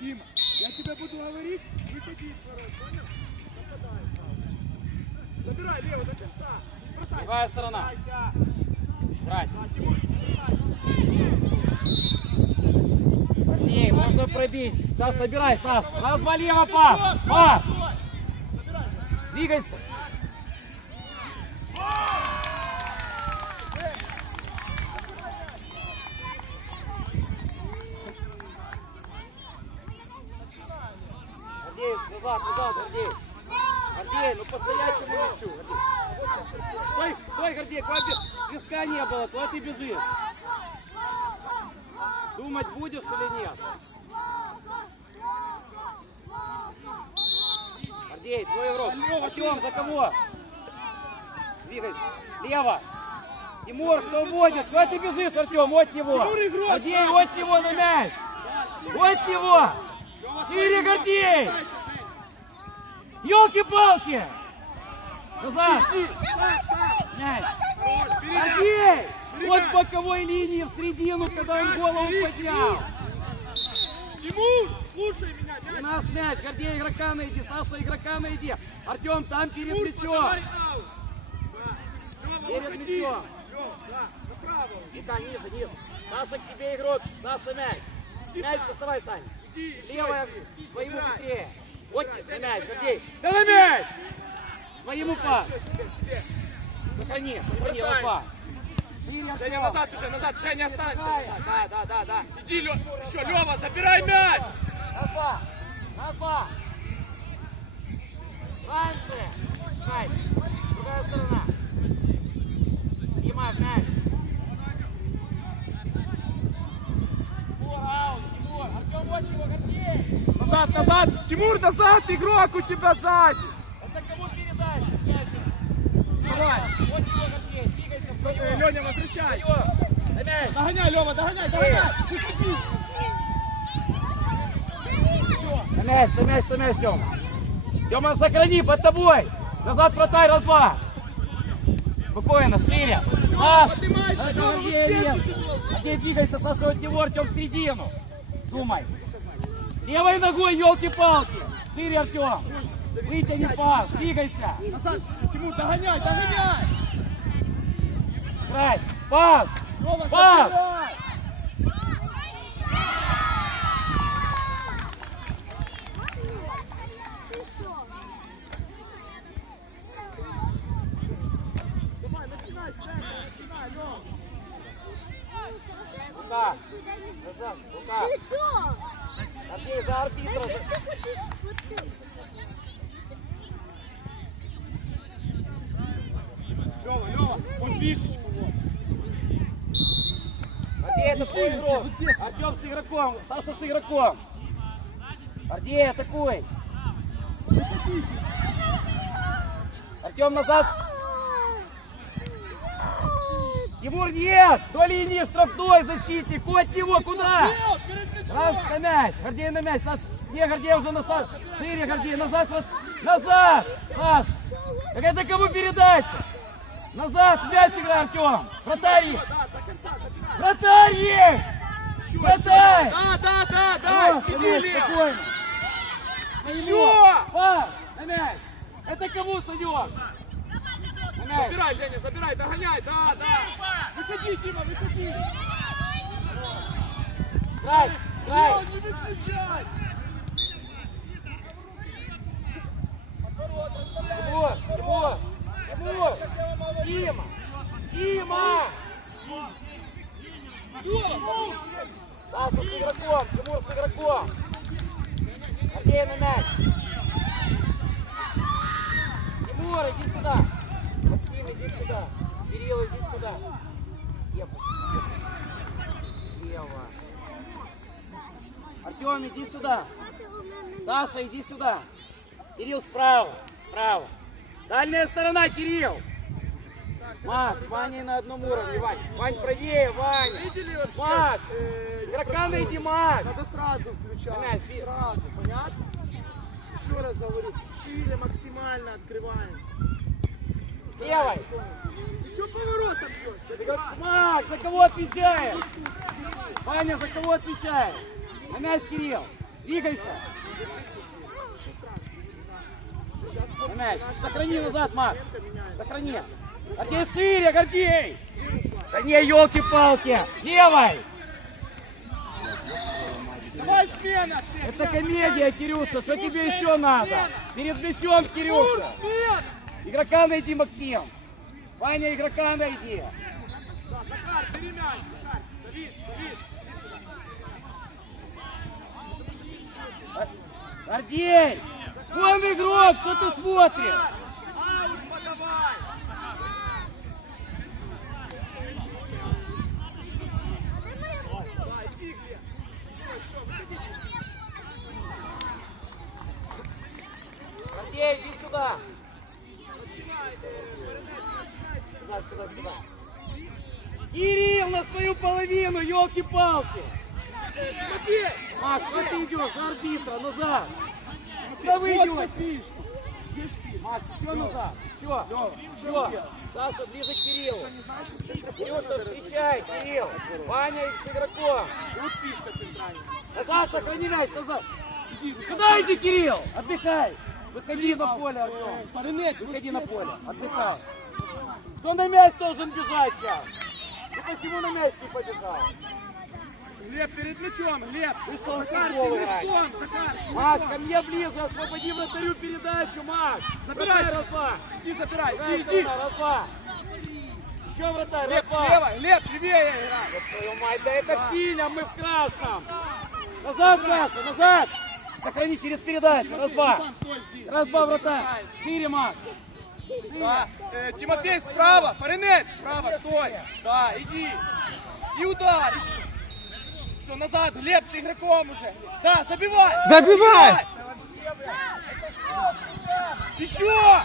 Дима, я тебе буду говорить, выходи из ворот, понял? Нападай, Павел. Забирай лево до конца. Не бросайся. Левая сторона. Брать. Гордей, можно пробить. Саш, набирай, Саш. Раз, два, лево, пас. Пас. Двигайся. Назад, назад, Гордей. Гордей, ну по-стоячему мячу. Гордей. Стой, стой, Гордей, клади. Виска не было, куда ты бежишь? Думать будешь или нет? Гордей, твой игрок. Артем, за кого? Двигайся. Лево. Тимур, кто вводит? Куда ты бежишь, Артем? От него. Гордей, от него на мяч. От него. Шире, Гордей. Елки-палки. Назад. Мяч. Гордей. От боковой линии в середину, когда он голову поднял. Тимур, слушай меня, У мяч. нас мяч. Гордей, игрока найди. Саша, игрока найди. Артем, там перед Тимур, плечом. Да. Перед. Лёв, да, ниже, ниже. Саша, к тебе игрок. Саша, мяч. Иди Мяч доставай, Сань. Иди, Левая иди. своему быстрее. Вот на мяч. Гордей. Да на мяч! Своему себе. Сохрани, сохрани. Шире, Женя, назад уже, назад. Женя, останься. Назад. Да, да, да, да. Иди, Лё... Еще, Лева, забирай мяч. Рафа. Рафа. Раньше. Шай. Другая сторона. Дима, мяч. Тимур, аут, Тимур. Артем, вот его, Гордей. Назад. Тимур, назад. Игрок у тебя сзади. Это кому передача? Давай. Вот его. Двигайся вдвоем. Леня, возвращайся. Мяч. Догоняй, Лева, догоняй, догоняй. Выходи. Мяч, на мяч, Тёма. Тёма, сохрани, под тобой. Назад вратарь, раз, два. Спокойно, шире. Саш, поднимайся, Лёва, вот здесь. Гордей, двигайся, Саша, от него, Артем, в середину. Думай. Левой ногой, елки-палки. Шире, Артем. Вытяни пас, двигайся. Назад. Тимур, догоняй, догоняй. Играй. Пас. Пас. Рука. Назад, рука. Ты что? Гордей, за арбитра. Зачем ты хочешь вот ты? Лева, Лева, вот фишечку, вот. Это твой игрок. Артем с игроком. Саша с игроком. Гордей, атакуй. Артем назад. Тимур, нет! До линии штрафной защитник. От него куда? Раз на мяч. Гордей на мяч. Саш, не, Гордей уже назад. Шире, Гордей. Назад. вот. Назад. Саш. Так это кому передача? Назад. Мяч играй, Артем. Вратарь. Вратарь есть. Вратарь. Да, да, да, да. На Еще. него. Пас. На мяч. Это кому, Санек? Забирай, Женя, забирай, догоняй, да, да. Выходи, Дима, выходи. Играй. Играй. Лев, не выключай. Тимур, Тимур, Тимур, Дима, Дима! Саша с игроком, Тимур с игроком. Гордей на мяч. Тимур, иди сюда. Максим, иди сюда. Кирилл, иди сюда. Ева. Слева. Артем, иди сюда. Саша, иди сюда. Кирилл справа, справа. Дальняя сторона, Кирилл. Макс, с Ваней на одном уровне, Вань. Вань, правее, Ваня. Видели вообще? Макс, э, игрока найди, Макс. Надо сразу включать. Сразу, понятно? Еще раз говорю, шире максимально открываем. Левой. Ты что поворотом бьешь? Макс, за кого отвечаешь? Ваня, за кого отвечаешь? На мяч, Кирилл. Двигайся. На мяч. Сохрани назад, Макс. Сохрани. Гордей шире, Гордей. Да не, елки-палки. Левой. Давай смена. Это комедия, Кирюша. Что тебе еще надо? Перед мячом, Кирюша. Игрока найди, Максим. Ваня, игрока найди. Да, Захар, бери мяч. Захар, Давид, Давид. Гордей. Вон игрок, что ты смотришь? Аут подавай. Гордей, иди сюда. Начинай, э, Баранец, начинай. Сюда, сюда, сюда. Кирилл на свою половину, елки-палки. Макс, куда ты идешь? За арбитра, назад. Куда вы идете? Макс, еще назад. Все, все. Саша, ближе к Кириллу. Надо встречай, Кирилл. Ваня их с игроком. Вот фишка центральная. Назад, сохрани мяч, назад. Сюда иди, Кирилл. Отдыхай. Выходи на поле, Артем. Паренец, Выходи на поле, отдыхай. Кто на мяч должен бежать сейчас? Ты почему на мяч не побежал? Глеб, перед мячом, Глеб. Захар, мячом, Захар. мячом. ко мне ближе, освободи вратарю передачу, Макс. Забирай. Вратарь. Иди, забирай, иди, иди. раз-два. Еще вратарь, Глеб, раз-два. слева, Глеб, левее. Ёб твою мать, да это в синем, мы в красном. Назад, Саша, назад. Сохрани через передачу, раз-два. Руслан, стой, жди. Раз-два, вратарь. Шире, Макс. Да. Э, Тимофей справа, Паренец, справа, стой. Да, иди. И удар. Все, назад, Глеб с игроком уже. Да, забивай. Забивай! Еще!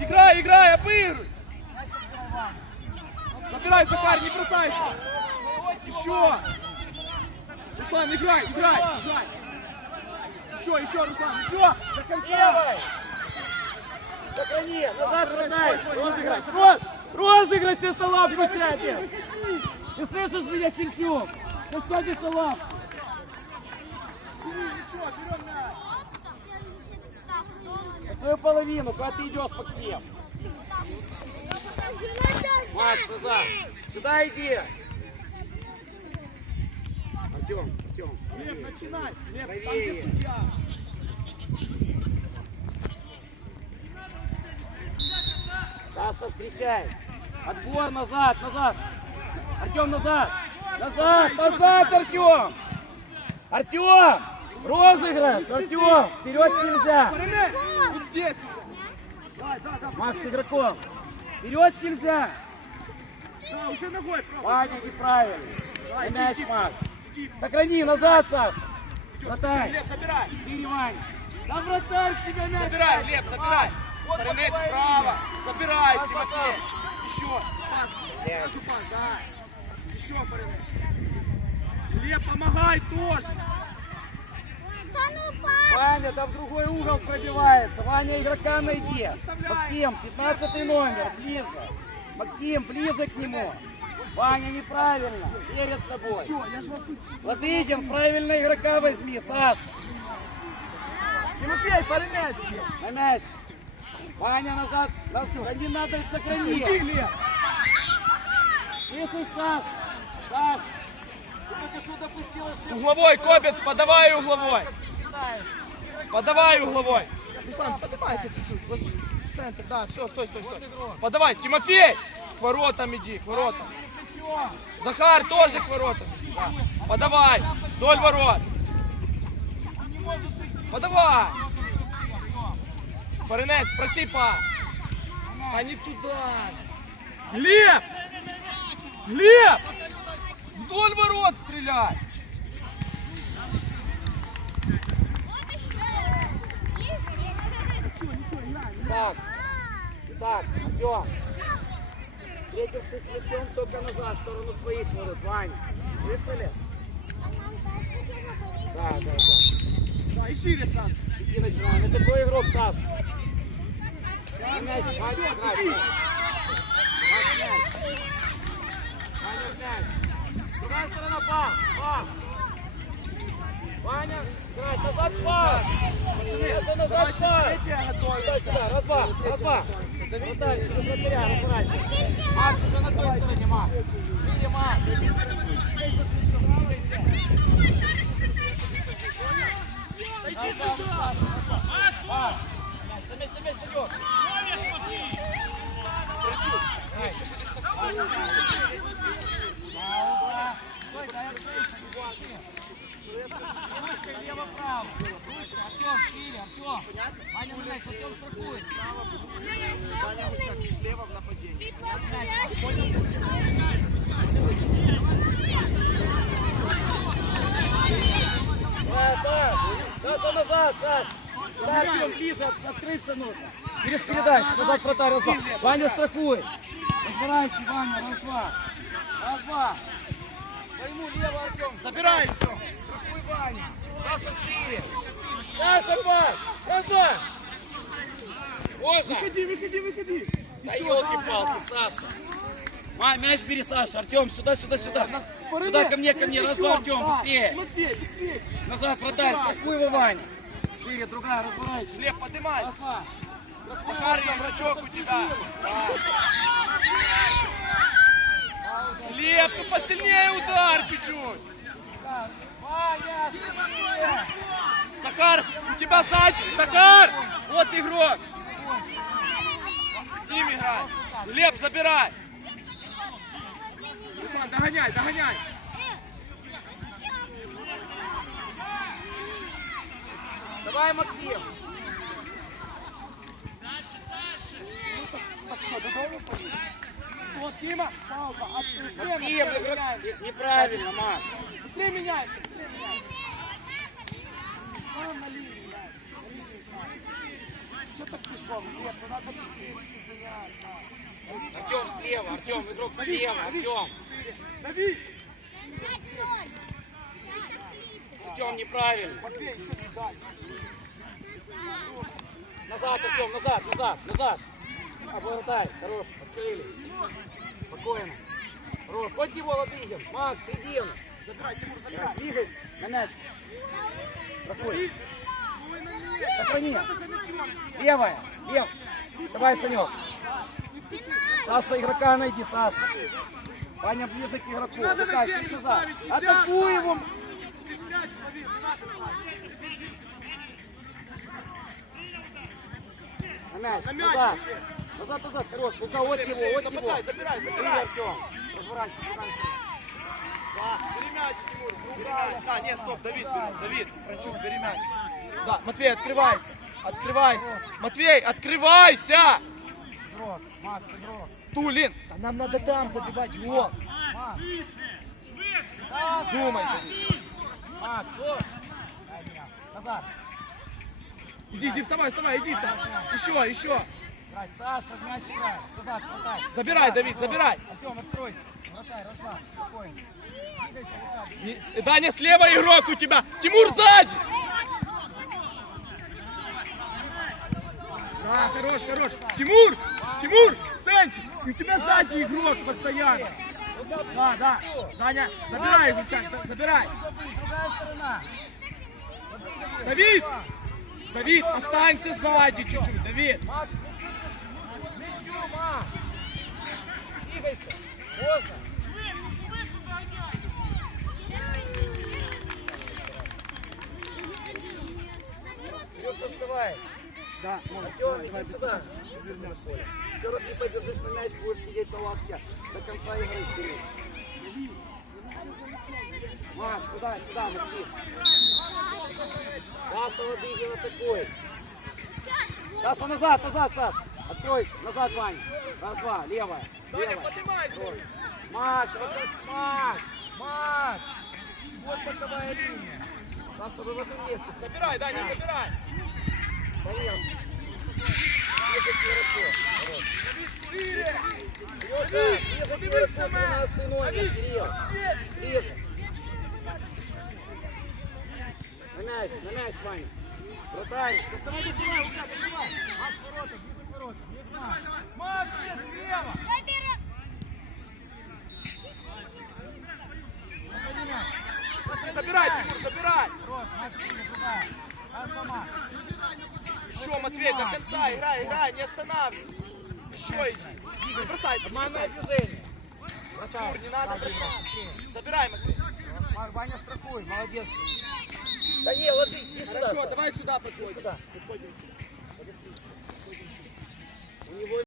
Играй, играй, обыгрывай. Забирай, Захар, не бросайся. Еще. Руслан, играй, играй, играй. Еще, еще, Руслан, еще. До конца. Сохрани, назад, Розыгрыш, давай, Роз, розыгрыш, сейчас на лапку сядет. Ты слышишь меня, Кирчук? Ты садишь на лапку. Ничего, берем мяч. На свою половину, куда ты идешь, Максим? Макс, назад. Сюда иди. Артем, Артем. Глеб, начинай. Глеб, там где судья. Саша, встречай. Отбор назад, назад. Артем, назад. Назад, назад, Артем. Артем, розыгрыш. Артем, вперед нельзя. Вот здесь. Макс игроком. Вперед нельзя. да, уже ногой. Ваня неправильно. Мяч. Макс. Сохрани, назад, идет. Вратарь. Глеб, забирай. Шире, Ваня. Да вратарь тебя мяч. Глеб, Макс. забирай. Вот твоей справа. Пас, Тимофей. Еще. Пас. Пас, да. Еще, Паренец. Глеб, помогай тоже. Ваня, там в другой угол пробивается. Ваня, игрока найди. Максим, 15 номер, ближе. Максим, ближе к нему. Ваня, неправильно. Перед собой. Все, я же вас тут... Владыгин, правильно игрока возьми, Саш. Тимофей, Паренец. На мяч. Ваня, назад. Да не надо Иди, сохранить. Глеб. Слышишь, Саш? Саш, ты только что допустил ошибку. Угловой, Кобец, подавай угловой. Подавай угловой. Руслан, поднимайся чуть-чуть. Вот в центр, да, все, стой, стой, стой. Подавай, Тимофей! К воротам иди, к воротам. Захар тоже к воротам. Да. Подавай, вдоль ворот. Подавай. Фаренец, проси пас. А не туда. Глеб! Глеб! Вдоль ворот стреляй! Так, так, Артем. Встретившись с мячом, только назад, в сторону своих ворот. Вань, слышали? Да, да, да. Да, ищи ресторан. Иди начинаем. Это твой игрок, Саш. На мяч, Ваня, играй. Иди. Ваня, мяч. Ваня, мяч. Другая сторона пас, пас. Ваня, играть, назад пас. Это назад пас. Сюда, сюда, раз, два, Макс уже на той стороне, Макс. Шире, Макс. Назад, назад. Макс. На месте, месте, идет. Стой, дай открыться, Ручкой лево-право. Ручка, Артем, Артем. Ваня на мяч, Артем страхует. Ваня Лучак слева в нападении. Саша назад, Саш. Да, Артем, ближе, от- открыться нужно. Через передачу, назад вратарь, раз, два. Ваня страхует. Разбирайся, Ваня, раз, два. Раз, два. Пойму, лево, Артем. Забирай, Артем. Страхуй, Ваня. Саша шире. Саша, пас. Два. Можно? Выходи, выходи, выходи. Да елки-палки, Саша. Ма, мяч бери, Саша. Артем, сюда, сюда, сюда. Сюда ко мне, ко мне. Раз, два, Артем, быстрее. Быстрее, быстрее. Назад, вратарь, страхуй его, Ваня. Шире, другая, разворачивай. Глеб, поднимайся. Раз, два. Захар, врачок у тебя. Глеб, ну посильнее удар чуть-чуть. Ваня, шире. Сзади. Захар, вот игрок. С ним играй. Глеб, забирай. Руслан, догоняй, догоняй. Давай, Максим. Так что, додому поїдеш? Вот, Дима, пауза. Быстрее, Максим, неправильно, Макс. Быстрее меняемся, быстрее меняемся. Там на линии меняемся, на линии меняемся. Что так пешком? Нет, ну надо быстрее заняться. Артем слева, Артем, игрок слева, Артем. Дави! Артем неправильно. Матвей, еще чуть дальше. Назад, Артем, назад, назад, назад. Обладай, хорош, открыли. Спокойно. Хорош, хоть его лобидим. Макс, середину. Забирай, Тимур, забирай. Двигайся на мяч. Проходи. Дави! Ну и на месте. Сохрани. Левая, лев. Давай, Санек. Саша, игрока найди, Саша. Ваня ближе к игроку. Атакуй его. На мяч. На мяч, Назад. Назад, назад. Хорош. Ну-ка, вот его, вот его. Нападай, забирай, забирай. Артем. Разворачивай. разворачивай. Да, бери мяч, Тимур, бери мяч. Да, нет, стоп, Давид, Давид, Франчук, бери мяч. Да, Матвей, открывайся, открывайся. Матвей, открывайся! Игрок, Макс, игрок. Тулин, да нам надо там забивать гол. Думай. Макс. Назад. Иди, иди, вставай, вставай, иди, Саш. Еще, еще. Саша, играет. Назад, хватай. Забирай, Давид, забирай. Артем, откройся. Вратай, размах. Спокойно. Даня, слева игрок у тебя. Тимур сзади. Да, хорош, хорош. Тимур, Тимур, Сенчик, у тебя сзади игрок постоянно. Да, да. Даня, забирай, да, забирай. Давид! Давид, останься сзади чуть-чуть, Давид. Макс, мячу, Макс. Двигайся. Поздно. Илюша, вставай. Да, может, иди сюда. Еще раз не побежишь на мяч, будешь сидеть на лавке до конца игры, Кирилл. Макс, сюда, сюда, Максим. Саша Лобигин атакует. Саша, назад, назад, Саш. Откройся, назад, Ваня. Раз, два, левая, левая. поднимайся. Ой. Макс, вот это Макс, Макс. Вот боковая линия. Саша, вы в этом месте. Забирай, Даня, забирай. Поехали. Ближе к игроку. Хорош. Шире. Илюша, Давид, ближе к поднимись игроку, на мяч. 12 номер, Давид, Кирилл. здесь. Ближе. На мяч, на мяч, Ваня. Вратарь. Доставай, доставай, Лука, доставай. Макс, ворота, ближе к воротам. Есть Макс. Макс, ближе, слева. Забирай, Тимур, забирай. Хорош, Максим, туда. Еще, Матвей, до конца, играй, играй, не останавливайся. Еще иди. Не Командное бросайся. движение. Тимур, не надо бросаться. Забирай, Матвей. Ваня, страхуй, молодец. Данил, вот иди сюда. Хорошо, давай сюда подходим. Сюда. Подходим сюда.